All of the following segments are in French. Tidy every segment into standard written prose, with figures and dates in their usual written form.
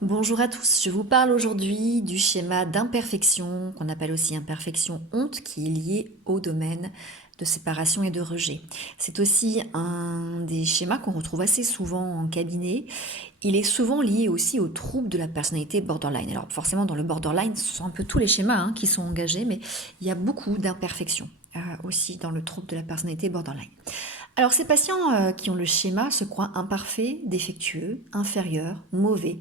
Bonjour à tous, je vous parle aujourd'hui du schéma d'imperfection, qu'on appelle aussi imperfection honte, qui est lié au domaine de séparation et de rejet. C'est aussi un des schémas qu'on retrouve assez souvent en cabinet. Il est souvent lié aussi aux troubles de la personnalité borderline. Alors forcément, dans le borderline, ce sont un peu tous les schémas qui sont engagés, mais il y a beaucoup d'imperfections aussi dans le trouble de la personnalité borderline. Alors ces patients qui ont le schéma se croient imparfaits, défectueux, inférieurs, mauvais,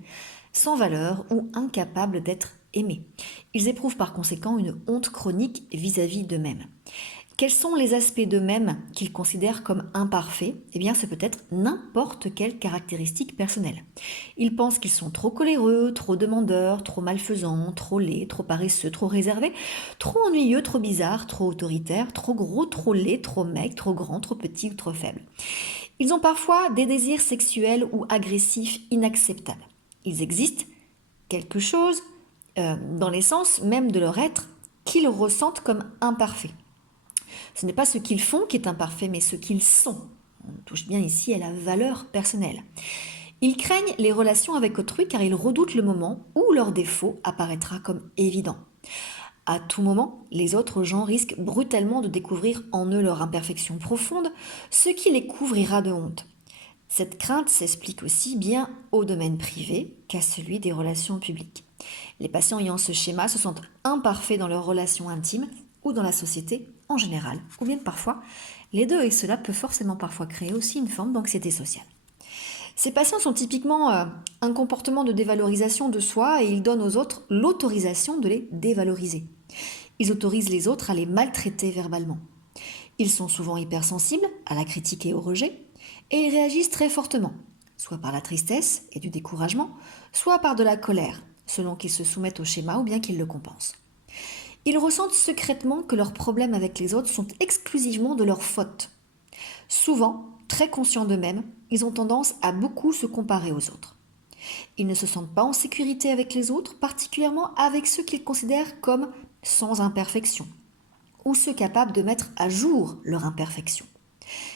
sans valeur ou incapables d'être aimés. Ils éprouvent par conséquent une honte chronique vis-à-vis d'eux-mêmes. Quels sont les aspects d'eux-mêmes qu'ils considèrent comme imparfaits? Eh bien, c'est peut-être n'importe quelle caractéristique personnelle. Ils pensent qu'ils sont trop coléreux, trop demandeurs, trop malfaisants, trop laids, trop paresseux, trop réservés, trop ennuyeux, trop bizarres, trop autoritaires, trop gros, trop laids, trop maigres, trop grands, trop petits ou trop faibles. Ils ont parfois des désirs sexuels ou agressifs inacceptables. Ils existent quelque chose dans l'essence même de leur être qu'ils ressentent comme imparfait. Ce n'est pas ce qu'ils font qui est imparfait, mais ce qu'ils sont. On touche bien ici à la valeur personnelle. Ils craignent les relations avec autrui car ils redoutent le moment où leur défaut apparaîtra comme évident. À tout moment, les autres gens risquent brutalement de découvrir en eux leur imperfection profonde, ce qui les couvrira de honte. Cette crainte s'explique aussi bien au domaine privé qu'à celui des relations publiques. Les patients ayant ce schéma se sentent imparfaits dans leurs relations intimes ou dans la société en général, ou bien parfois les deux, et cela peut forcément parfois créer aussi une forme d'anxiété sociale. Ces patients sont typiquement un comportement de dévalorisation de soi et ils donnent aux autres l'autorisation de les dévaloriser. Ils autorisent les autres à les maltraiter verbalement. Ils sont souvent hypersensibles à la critique et au rejet et ils réagissent très fortement, soit par la tristesse et du découragement, soit par de la colère, selon qu'ils se soumettent au schéma ou bien qu'ils le compensent. Ils ressentent secrètement que leurs problèmes avec les autres sont exclusivement de leur faute. Souvent, très conscients d'eux-mêmes, ils ont tendance à beaucoup se comparer aux autres. Ils ne se sentent pas en sécurité avec les autres, particulièrement avec ceux qu'ils considèrent comme sans imperfection, ou ceux capables de mettre à jour leur imperfection.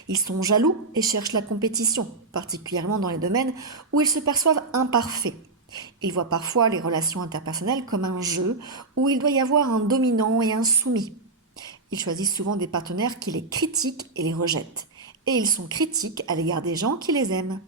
Ils sont jaloux et cherchent la compétition, particulièrement dans les domaines où ils se perçoivent imparfaits. Ils voient parfois les relations interpersonnelles comme un jeu où il doit y avoir un dominant et un soumis. Ils choisissent souvent des partenaires qui les critiquent et les rejettent. Et ils sont critiques à l'égard des gens qui les aiment.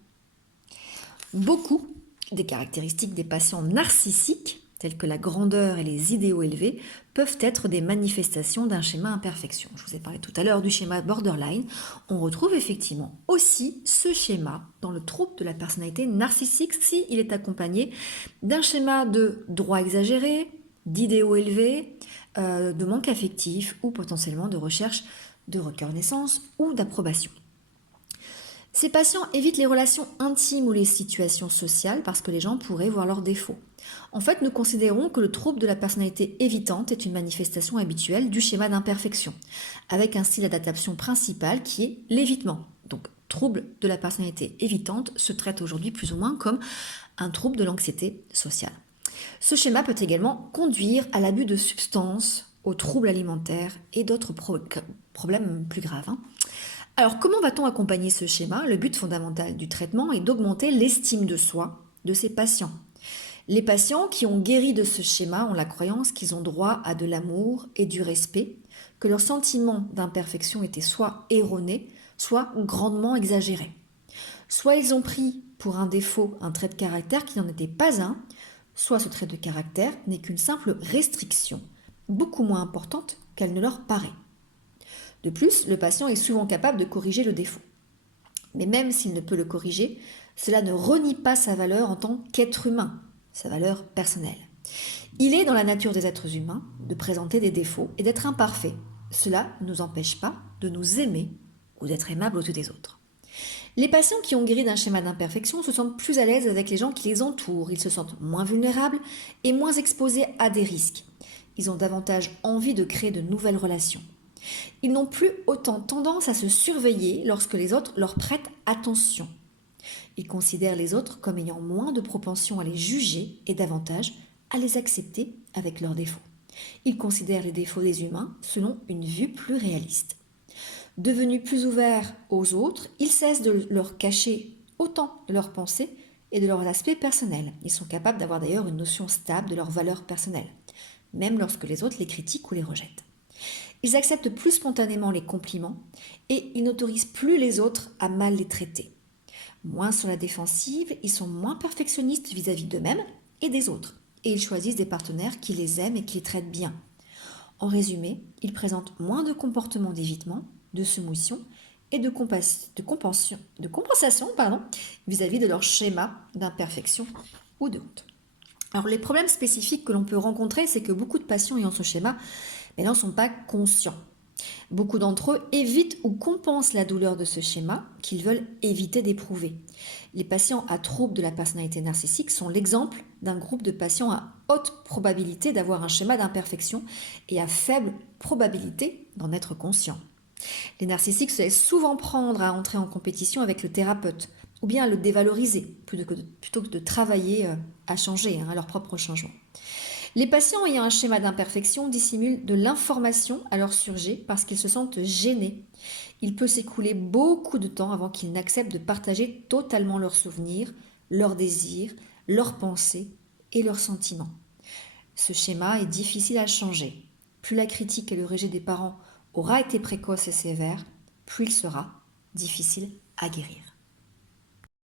Beaucoup des caractéristiques des patients narcissiques, telles que la grandeur et les idéaux élevés, peuvent être des manifestations d'un schéma imperfection. Je vous ai parlé tout à l'heure du schéma borderline. On retrouve effectivement aussi ce schéma dans le trouble de la personnalité narcissique s'il est accompagné d'un schéma de droit exagéré, d'idéaux élevés, de manque affectif ou potentiellement de recherche de reconnaissance ou d'approbation. Ces patients évitent les relations intimes ou les situations sociales parce que les gens pourraient voir leurs défauts. En fait, nous considérons que le trouble de la personnalité évitante est une manifestation habituelle du schéma d'imperfection, avec un style d'adaptation principal qui est l'évitement. Donc, trouble de la personnalité évitante se traite aujourd'hui plus ou moins comme un trouble de l'anxiété sociale. Ce schéma peut également conduire à l'abus de substances, aux troubles alimentaires et d'autres problèmes plus graves. Alors, comment va-t-on accompagner ce schéma? Le but fondamental du traitement est d'augmenter l'estime de soi de ces patients. Les patients qui ont guéri de ce schéma ont la croyance qu'ils ont droit à de l'amour et du respect, que leur sentiment d'imperfection était soit erroné, soit grandement exagéré. Soit ils ont pris pour un défaut un trait de caractère qui n'en était pas un, soit ce trait de caractère n'est qu'une simple restriction, beaucoup moins importante qu'elle ne leur paraît. De plus, le patient est souvent capable de corriger le défaut. Mais même s'il ne peut le corriger, cela ne renie pas sa valeur en tant qu'être humain, sa valeur personnelle. Il est dans la nature des êtres humains de présenter des défauts et d'être imparfaits. Cela ne nous empêche pas de nous aimer ou d'être aimables aux yeux des autres. Les patients qui ont guéri d'un schéma d'imperfection se sentent plus à l'aise avec les gens qui les entourent, ils se sentent moins vulnérables et moins exposés à des risques. Ils ont davantage envie de créer de nouvelles relations. Ils n'ont plus autant tendance à se surveiller lorsque les autres leur prêtent attention. Ils considèrent les autres comme ayant moins de propension à les juger et davantage à les accepter avec leurs défauts. Ils considèrent les défauts des humains selon une vue plus réaliste. Devenus plus ouverts aux autres, ils cessent de leur cacher autant de leurs pensées et de leurs aspects personnels. Ils sont capables d'avoir d'ailleurs une notion stable de leurs valeurs personnelles, même lorsque les autres les critiquent ou les rejettent. Ils acceptent plus spontanément les compliments et ils n'autorisent plus les autres à mal les traiter. Moins sur la défensive, ils sont moins perfectionnistes vis-à-vis d'eux-mêmes et des autres. Et ils choisissent des partenaires qui les aiment et qui les traitent bien. En résumé, ils présentent moins de comportements d'évitement, de soumission et de compensation vis-à-vis de leur schéma d'imperfection ou de honte. Alors les problèmes spécifiques que l'on peut rencontrer, c'est que beaucoup de patients ayant ce schéma n'en sont pas conscients. Beaucoup d'entre eux évitent ou compensent la douleur de ce schéma qu'ils veulent éviter d'éprouver. Les patients à troubles de la personnalité narcissique sont l'exemple d'un groupe de patients à haute probabilité d'avoir un schéma d'imperfection et à faible probabilité d'en être conscients. Les narcissiques se laissent souvent prendre à entrer en compétition avec le thérapeute ou bien à le dévaloriser plutôt que de travailler à changer, à leur propre changement. Les patients ayant un schéma d'imperfection dissimulent de l'information à leur sujet parce qu'ils se sentent gênés. Il peut s'écouler beaucoup de temps avant qu'ils n'acceptent de partager totalement leurs souvenirs, leurs désirs, leurs pensées et leurs sentiments. Ce schéma est difficile à changer. Plus la critique et le rejet des parents aura été précoce et sévère, plus il sera difficile à guérir.